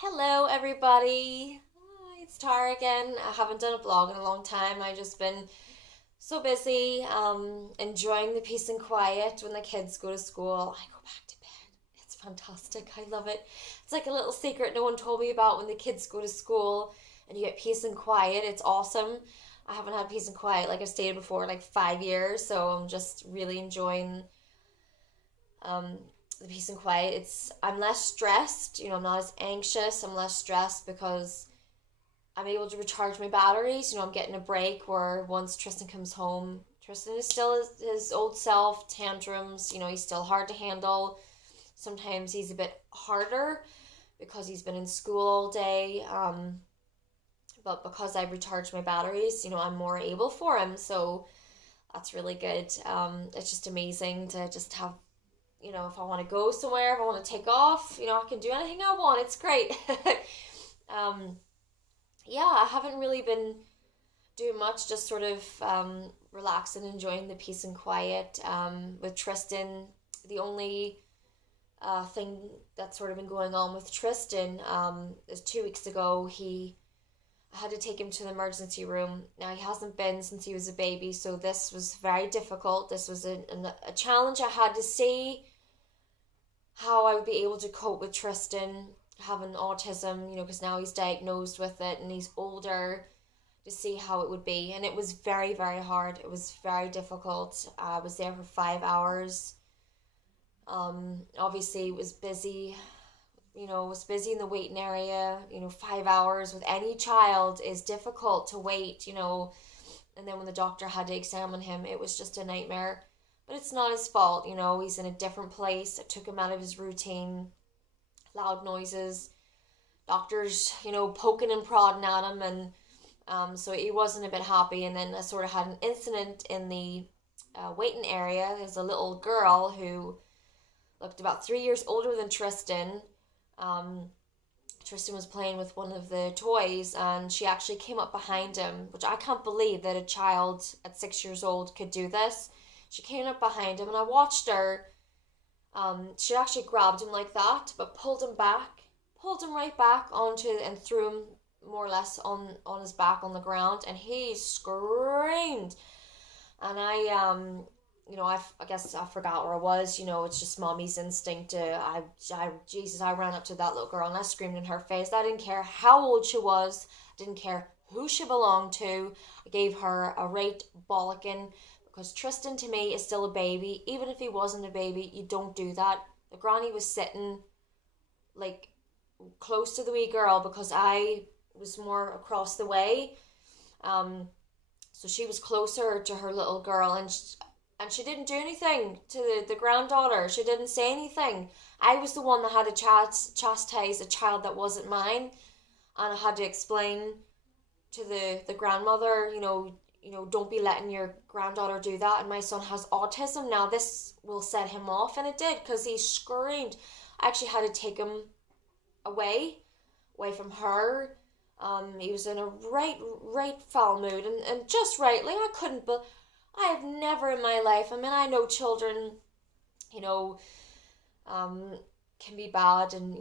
Hello, everybody. Hi, it's Tara again. I haven't done a vlog in a long time. I've just been so busy, enjoying the peace and quiet when the kids go to school. I go back to bed. It's fantastic. I love it. It's like a little secret no one told me about when the kids go to school and you get peace and quiet. It's awesome. I haven't had peace and quiet, like I stated before, like 5 years, so I'm just really enjoying um, the peace and quiet. I'm less stressed. I'm not as anxious. I'm less stressed because I'm able to recharge my batteries. I'm getting a break where once Tristan comes home, Tristan is still his old self, tantrums. He's still hard to handle. Sometimes he's a bit harder because he's been in school all day. But because I've recharged my batteries, I'm more able for him. So that's really good. It's just amazing to just have, if I want to go somewhere, if I want to take off, I can do anything I want. It's great. um, yeah, I haven't really been doing much, just sort of relaxing, enjoying the peace and quiet. With Tristan, the only thing that's sort of been going on with Tristan is 2 weeks ago, I had to take him to the emergency room. Now, he hasn't been since he was a baby, so this was very difficult. This was a challenge. I had to see how I would be able to cope with Tristan having autism, because now he's diagnosed with it and he's older, to see how it would be. And it was very, very hard. It was very difficult. I was there for 5 hours. Obviously, it was busy. Was busy in the waiting area. 5 hours with any child is difficult to wait, And then when the doctor had to examine him, it was just a nightmare. But it's not his fault, He's in a different place. It took him out of his routine. Loud noises. Doctors, poking and prodding at him. And so he wasn't a bit happy. And then I sort of had an incident in the waiting area. There's a little girl who looked about 3 years older than Tristan. Tristan was playing with one of the toys and she actually came up behind him, which I can't believe that a child at 6 years old could do this. She came up behind him and I watched her. She actually grabbed him like that, but pulled him right back onto and threw him more or less on his back on the ground, and he screamed. And I guess I forgot where I was. It's just mommy's instinct Jesus, I ran up to that little girl and I screamed in her face. I didn't care how old she was. I didn't care who she belonged to. I gave her a right bollocking because Tristan to me is still a baby. Even if he wasn't a baby, you don't do that. The granny was sitting like close to the wee girl because I was more across the way. So she was closer to her little girl, and she didn't do anything to the granddaughter. She didn't say anything. I was the one that had to chastise a child that wasn't mine, and I had to explain to the grandmother, don't be letting your granddaughter do that. And my son has autism now. This will set him off, and it did because he screamed. I actually had to take him away from her. He was in a right foul mood, and just rightly. I couldn't, but I have never in my life. I mean, I know children, you know, can be bad, and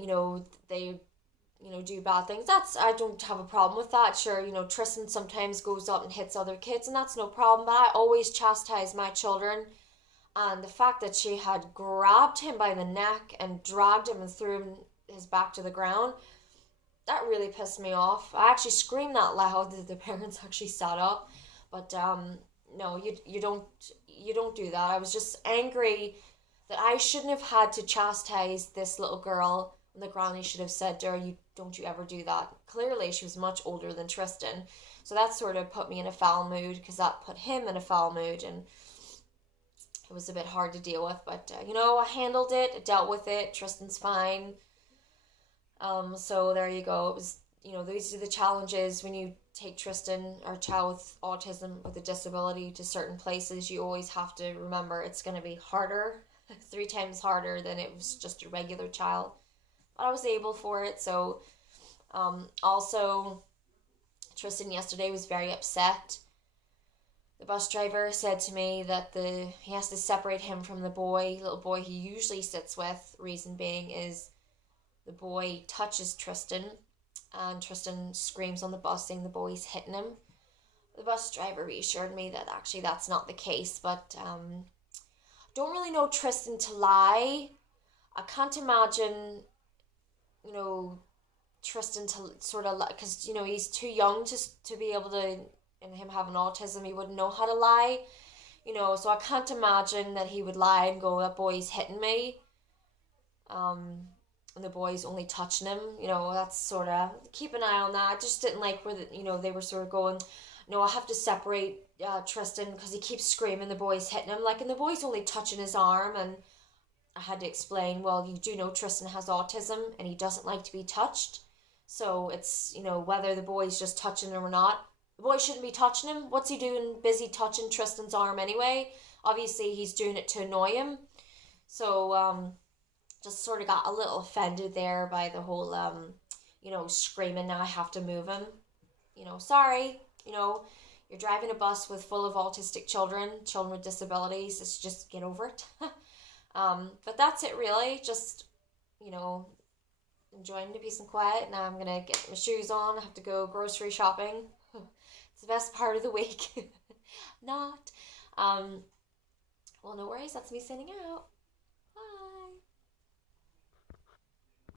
they, do bad things. I don't have a problem with that. Sure, Tristan sometimes goes up and hits other kids, and that's no problem. But I always chastise my children, and the fact that she had grabbed him by the neck and dragged him and threw his back to the ground, that really pissed me off. I actually screamed that loud that the parents actually sat up. But no, you don't do that. I was just angry that I shouldn't have had to chastise this little girl, and the granny should have said to her, "Don't you ever do that." Clearly, she was much older than Tristan, so that sort of put me in a foul mood because that put him in a foul mood, and it was a bit hard to deal with. But I handled it, I dealt with it. Tristan's fine. So there you go. It was, these are the challenges when you take Tristan or a child with autism with a disability to certain places. You always have to remember it's going to be harder, 3 times harder than it was just a regular child. But I was able for it. So, also, Tristan yesterday was very upset. The bus driver said to me that he has to separate him from the little boy he usually sits with. Reason being is the boy touches Tristan, and Tristan screams on the bus saying the boy's hitting him. The bus driver reassured me that actually that's not the case, but don't really know Tristan to lie. I can't imagine, you know, Tristan to sort of, because, he's too young to be able to, and him having autism, he wouldn't know how to lie, so I can't imagine that he would lie and go, that boy's hitting me, and the boy's only touching him, that's sort of, keep an eye on that. I just didn't like where, they were sort of going, no, I have to separate Tristan because he keeps screaming the boy's hitting him, and the boy's only touching his arm, and I had to explain, well, you do know Tristan has autism and he doesn't like to be touched. So it's, whether the boy's just touching him or not. The boy shouldn't be touching him. What's he doing busy touching Tristan's arm anyway? Obviously, he's doing it to annoy him. So, just sort of got a little offended there by the whole, screaming, now I have to move him. Sorry, you're driving a bus with full of autistic children with disabilities. It's just get over it. But that's it really. Just, enjoying the peace and quiet. Now I'm going to get my shoes on. I have to go grocery shopping. It's the best part of the week. Not. Well, no worries. That's me sending out. Bye.